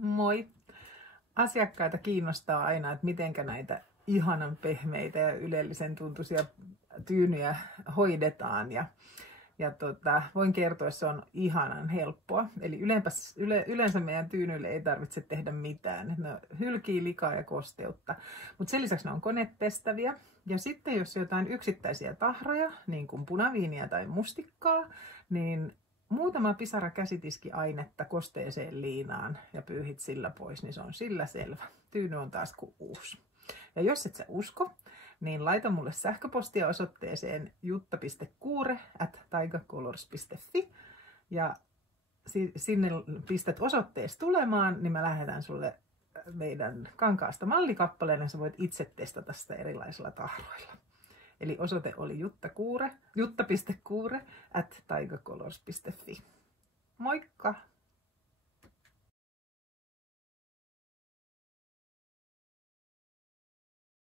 Moi! Asiakkaita kiinnostaa aina, että mitenkä näitä ihanan pehmeitä ja ylellisen tuntuisia tyynyjä hoidetaan. Ja voin kertoa, että se on ihanan helppoa. Eli yleensä meidän tyynyille ei tarvitse tehdä mitään. Ne hylkii likaa ja kosteutta. Mutta sen lisäksi ne on konepestäviä. Ja sitten jos jotain yksittäisiä tahroja, niin kuin punaviiniä tai mustikkaa, niin muutama pisara käsitiskiainetta kosteeseen liinaan ja pyyhit sillä pois, niin se on sillä selvä. Tyyny on taas kuin uusi. Ja jos et sä usko, niin laita mulle sähköpostia osoitteeseen jutta.kuure@taigacolors.fi ja sinne pistät osoitteessa tulemaan, niin mä lähetän sulle meidän kankaasta mallikappaleen ja sä voit itse testata sitä erilaisilla tahroilla. Eli osoite oli jutta.kuure@taigacolors.fi. Moikka!